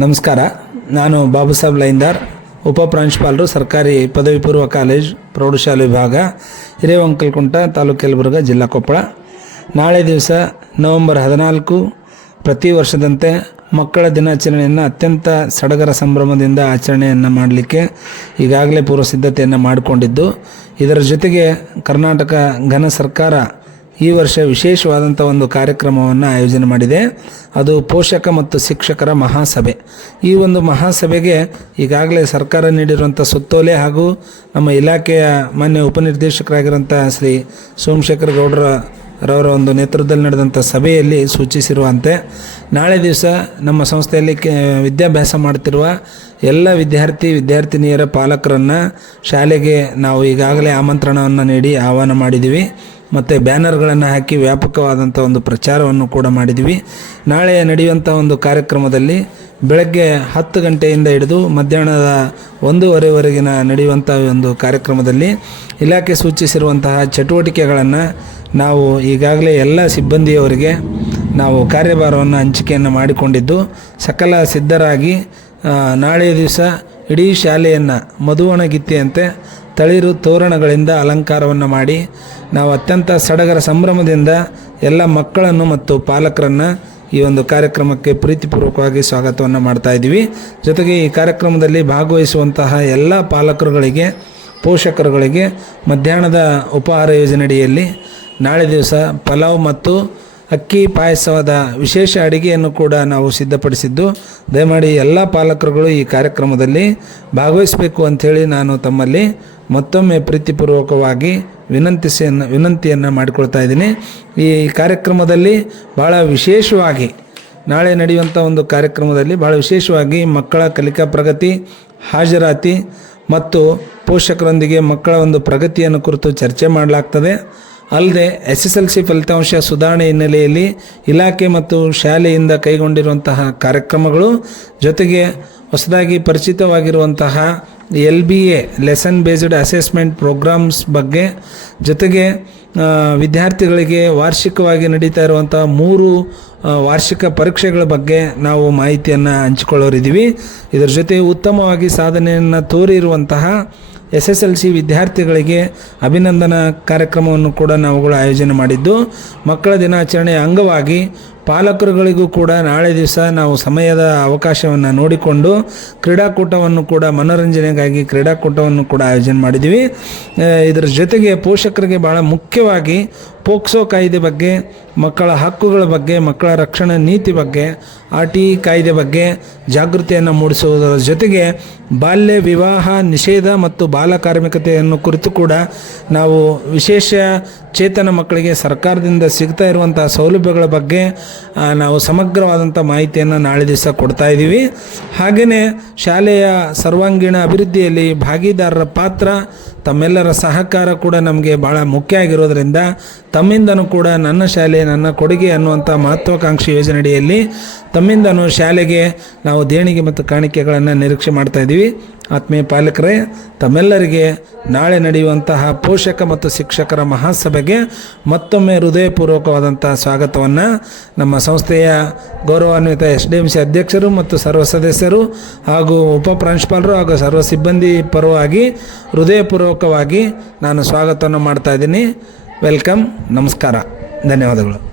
ನಮಸ್ಕಾರ ನಾನು ಬಾಬು ಸಾಬ್ ಲೈಂದಾರ್ ಉಪ ಪ್ರಾಂಶುಪಾಲರು ಸರ್ಕಾರಿ ಪದವಿ ಪೂರ್ವ ಕಾಲೇಜ್ ಪ್ರೌಢಶಾಲೆ ವಿಭಾಗ ಹಿರೇವಂಕಲ್ಕುಂಟ ತಾಲೂಕು ಯಲಬುರ್ಗ ಜಿಲ್ಲಾ ಕೊಪ್ಪಳ ನಾಳೆ ದಿವಸ ನವೆಂಬರ್ ಹದಿನಾಲ್ಕು, ಪ್ರತಿ ವರ್ಷದಂತೆ ಮಕ್ಕಳ ದಿನಾಚರಣೆಯನ್ನು ಅತ್ಯಂತ ಸಡಗರ ಸಂಭ್ರಮದಿಂದ ಆಚರಣೆಯನ್ನು ಮಾಡಲಿಕ್ಕೆ ಈಗಾಗಲೇ ಪೂರ್ವ ಸಿದ್ಧತೆಯನ್ನು ಮಾಡಿಕೊಂಡಿದ್ದು, ಇದರ ಜೊತೆಗೆ ಕರ್ನಾಟಕ ಘನ ಸರ್ಕಾರ ಈ ವರ್ಷ ವಿಶೇಷವಾದಂಥ ಒಂದು ಕಾರ್ಯಕ್ರಮವನ್ನು ಆಯೋಜನೆ ಮಾಡಿದೆ. ಅದು ಪೋಷಕ ಮತ್ತು ಶಿಕ್ಷಕರ ಮಹಾಸಭೆ. ಈ ಒಂದು ಮಹಾಸಭೆಗೆ ಈಗಾಗಲೇ ಸರ್ಕಾರ ನೀಡಿರುವಂಥ ಸುತ್ತೋಲೆ ಹಾಗೂ ನಮ್ಮ ಇಲಾಖೆಯ ಮಾನ್ಯ ಉಪನಿರ್ದೇಶಕರಾಗಿರುವಂಥ ಶ್ರೀ ಸೋಮಶೇಖರ ಗೌಡರ ರವರ ಒಂದು ನೇತೃತ್ವದಲ್ಲಿ ನಡೆದಂಥ ಸಭೆಯಲ್ಲಿ ಸೂಚಿಸಿರುವಂತೆ ನಾಳೆ ದಿವಸ ನಮ್ಮ ಸಂಸ್ಥೆಯಲ್ಲಿ ವಿದ್ಯಾಭ್ಯಾಸ ಮಾಡ್ತಿರುವ ಎಲ್ಲ ವಿದ್ಯಾರ್ಥಿ, ವಿದ್ಯಾರ್ಥಿನಿಯರ ಪಾಲಕರನ್ನು ಶಾಲೆಗೆ ನಾವು ಈಗಾಗಲೇ ಆಮಂತ್ರಣವನ್ನು ನೀಡಿ ಆಹ್ವಾನ ಮಾಡಿದ್ದೀವಿ. ಮತ್ತು ಬ್ಯಾನರ್ಗಳನ್ನು ಹಾಕಿ ವ್ಯಾಪಕವಾದಂಥ ಒಂದು ಪ್ರಚಾರವನ್ನು ಕೂಡ ಮಾಡಿದ್ವಿ. ನಾಳೆ ನಡೆಯುವಂಥ ಒಂದು ಕಾರ್ಯಕ್ರಮದಲ್ಲಿ ಬೆಳಗ್ಗೆ ಹತ್ತು ಗಂಟೆಯಿಂದ ಹಿಡಿದು ಮಧ್ಯಾಹ್ನದ ಒಂದೂವರೆವರೆಗಿನ ನಡೆಯುವಂಥ ಒಂದು ಕಾರ್ಯಕ್ರಮದಲ್ಲಿ ಇಲಾಖೆ ಸೂಚಿಸಿರುವಂತಹ ಚಟುವಟಿಕೆಗಳನ್ನು ನಾವು ಈಗಾಗಲೇ ಎಲ್ಲ ಸಿಬ್ಬಂದಿಯವರಿಗೆ ನಾವು ಕಾರ್ಯಭಾರವನ್ನು ಹಂಚಿಕೆಯನ್ನು ಮಾಡಿಕೊಂಡಿದ್ದು, ಸಕಲ ಸಿದ್ಧರಾಗಿ ನಾಳೆಯ ದಿವಸ ಇಡೀ ಶಾಲೆಯನ್ನು ಮಧುವಣಗಿತ್ತಿಯಂತೆ ತಳಿರು ತೋರಣಗಳಿಂದ ಅಲಂಕಾರವನ್ನು ಮಾಡಿ ನಾವು ಅತ್ಯಂತ ಸಡಗರ ಸಂಭ್ರಮದಿಂದ ಎಲ್ಲ ಮಕ್ಕಳನ್ನು ಮತ್ತು ಪಾಲಕರನ್ನು ಈ ಒಂದು ಕಾರ್ಯಕ್ರಮಕ್ಕೆ ಪ್ರೀತಿಪೂರ್ವಕವಾಗಿ ಸ್ವಾಗತವನ್ನು ಮಾಡ್ತಾ ಇದ್ದೀವಿ. ಜೊತೆಗೆ ಈ ಕಾರ್ಯಕ್ರಮದಲ್ಲಿ ಭಾಗವಹಿಸುವಂತಹ ಎಲ್ಲ ಪಾಲಕರುಗಳಿಗೆ, ಪೋಷಕರುಗಳಿಗೆ ಮಧ್ಯಾಹ್ನದ ಉಪಹಾರ ಯೋಜನೆಯಡಿಯಲ್ಲಿ ನಾಳೆ ದಿವಸ ಪಲಾವ್ ಮತ್ತು ಅಕ್ಕಿ ಪಾಯಸವಾದ ವಿಶೇಷ ಅಡಿಗೆಯನ್ನು ಕೂಡ ನಾವು ಸಿದ್ಧಪಡಿಸಿದ್ದು. ದಯಮಾಡಿ ಎಲ್ಲ ಪಾಲಕರುಗಳು ಈ ಕಾರ್ಯಕ್ರಮದಲ್ಲಿ ಭಾಗವಹಿಸಬೇಕು ಅಂಥೇಳಿ ನಾನು ತಮ್ಮಲ್ಲಿ ಮತ್ತೊಮ್ಮೆ ಪ್ರೀತಿಪೂರ್ವಕವಾಗಿ ವಿನಂತಿಸಿಯನ್ನು, ವಿನಂತಿಯನ್ನು ಮಾಡಿಕೊಳ್ತಾ ಇದ್ದೀನಿ. ಈ ಕಾರ್ಯಕ್ರಮದಲ್ಲಿ ಭಾಳ ವಿಶೇಷವಾಗಿ ನಾಳೆ ನಡೆಯುವಂಥ ಒಂದು ಕಾರ್ಯಕ್ರಮದಲ್ಲಿ ಭಾಳ ವಿಶೇಷವಾಗಿ ಮಕ್ಕಳ ಕಲಿಕಾ ಪ್ರಗತಿ, ಹಾಜರಾತಿ ಮತ್ತು ಪೋಷಕರೊಂದಿಗೆ ಮಕ್ಕಳ ಒಂದು ಪ್ರಗತಿಯನ್ನು ಕುರಿತು ಚರ್ಚೆ ಮಾಡಲಾಗ್ತದೆ. ಅಲ್ಲದೆ ಎಸ್ ಎಸ್ ಎಲ್ ಸಿ ಫಲಿತಾಂಶ ಸುಧಾರಣೆ ಹಿನ್ನೆಲೆಯಲ್ಲಿ ಇಲಾಖೆ ಮತ್ತು ಶಾಲೆಯಿಂದ ಕೈಗೊಂಡಿರುವಂತಹ ಕಾರ್ಯಕ್ರಮಗಳು ಜೊತೆಗೆ ಹೊಸದಾಗಿ ಪರಿಚಿತವಾಗಿರುವಂತಹ L B A lesson based assessment programs ಬಗ್ಗೆ ಜೊತೆಗೆ ವಿದ್ಯಾರ್ಥಿಗಳಿಗೆ ವಾರ್ಷಿಕವಾಗಿ ನಡೀತಾ ಇರುವಂಥ ಮೂರು ವಾರ್ಷಿಕ ಪರೀಕ್ಷೆಗಳ ಬಗ್ಗೆ ನಾವು ಮಾಹಿತಿಯನ್ನು ಹಂಚಿಕೊಳ್ಳೋರಿದ್ದೀವಿ. ಇದರ ಜೊತೆ ಉತ್ತಮವಾಗಿ ಸಾಧನೆಯನ್ನು ತೋರಿರುವಂತಹ ಎಸ್ ಎಸ್ ಎಲ್ ಸಿ ವಿದ್ಯಾರ್ಥಿಗಳಿಗೆ ಅಭಿನಂದನಾ ಕಾರ್ಯಕ್ರಮವನ್ನು ಕೂಡ ನಾವುಗಳು ಆಯೋಜನೆ ಮಾಡಿದ್ದು. ಮಕ್ಕಳ ದಿನಾಚರಣೆಯ ಅಂಗವಾಗಿ ಪಾಲಕರುಗಳಿಗೂ ಕೂಡ ನಾಳೆ ದಿವಸ ನಾವು ಸಮಯದ ಅವಕಾಶವನ್ನು ನೋಡಿಕೊಂಡು ಕ್ರೀಡಾಕೂಟವನ್ನು ಕೂಡ ಮನೋರಂಜನೆಗಾಗಿ ಕ್ರೀಡಾಕೂಟವನ್ನು ಕೂಡ ಆಯೋಜನೆ ಮಾಡಿದ್ದೀವಿ. ಇದರ ಜೊತೆಗೆ ಪೋಷಕರಿಗೆ ಭಾಳ ಮುಖ್ಯವಾಗಿ ಪೋಕ್ಸೋ ಕಾಯ್ದೆ ಬಗ್ಗೆ, ಮಕ್ಕಳ ಹಕ್ಕುಗಳ ಬಗ್ಗೆ, ಮಕ್ಕಳ ರಕ್ಷಣಾ ನೀತಿ ಬಗ್ಗೆ ಆರ್ ಟಿ ಕಾಯ್ದೆ ಬಗ್ಗೆ ಜಾಗೃತಿಯನ್ನು ಮೂಡಿಸುವುದರ ಜೊತೆಗೆ ಬಾಲ್ಯ ವಿವಾಹ ನಿಷೇಧ ಮತ್ತು ಬಾಲ ಕಾರ್ಮಿಕತೆಯನ್ನು ಕುರಿತು ಕೂಡ ನಾವು ವಿಶೇಷ ಚೇತನ ಮಕ್ಕಳಿಗೆ ಸರ್ಕಾರದಿಂದ ಸಿಗ್ತಾ ಇರುವಂಥ ಸೌಲಭ್ಯಗಳ ಬಗ್ಗೆ ನಾವು ಸಮಗ್ರವಾದಂಥ ಮಾಹಿತಿಯನ್ನು ನಾಳೆ ದಿವಸ ಕೊಡ್ತಾ ಇದ್ದೀವಿ ಹಾಗೆಯೇ ಶಾಲೆಯ ಸರ್ವಾಂಗೀಣ ಅಭಿವೃದ್ಧಿಯಲ್ಲಿ ಭಾಗಿದಾರರ ಪಾತ್ರ ತಮ್ಮೆಲ್ಲರ ಸಹಕಾರ ಕೂಡ ನಮಗೆ ಭಾಳ ಮುಖ್ಯ ಆಗಿರೋದ್ರಿಂದ ತಮ್ಮಿಂದನೂ ಕೂಡ ನನ್ನ ಶಾಲೆ, ನನ್ನ ಕೊಡುಗೆ ಅನ್ನುವಂಥ ಮಹತ್ವಾಕಾಂಕ್ಷಿ ಯೋಜನೆಯಡಿಯಲ್ಲಿ ತಮ್ಮಿಂದನೂ ಶಾಲೆಗೆ ನಾವು ದೇಣಿಗೆ ಮತ್ತು ಕಾಣಿಕೆಗಳನ್ನು ನಿರೀಕ್ಷೆ ಮಾಡ್ತಾ ಇದ್ದೀವಿ. ಆತ್ಮೀಯ ಪಾಲಕರೇ, ತಮ್ಮೆಲ್ಲರಿಗೆ ನಾಳೆ ನಡೆಯುವಂತಹ ಪೋಷಕ ಮತ್ತು ಶಿಕ್ಷಕರ ಮಹಾಸಭೆಗೆ ಮತ್ತೊಮ್ಮೆ ಹೃದಯಪೂರ್ವಕವಾದಂಥ ಸ್ವಾಗತವನ್ನು ನಮ್ಮ ಸಂಸ್ಥೆಯ ಗೌರವಾನ್ವಿತ ಎಸ್ ಡಿ ಎಂ ಸಿ ಅಧ್ಯಕ್ಷರು ಮತ್ತು ಸರ್ವ ಸದಸ್ಯರು ಹಾಗೂ ಉಪ ಪ್ರಾಂಶುಪಾಲರು ಹಾಗೂ ಸರ್ವ ಸಿಬ್ಬಂದಿ ಪರವಾಗಿ ಹೃದಯಪೂರ್ವಕವಾಗಿ ನಾನು ಸ್ವಾಗತವನ್ನು ಮಾಡ್ತಾ ಇದ್ದೀನಿ. ವೆಲ್ಕಮ್ ನಮಸ್ಕಾರ ಧನ್ಯವಾದಗಳು.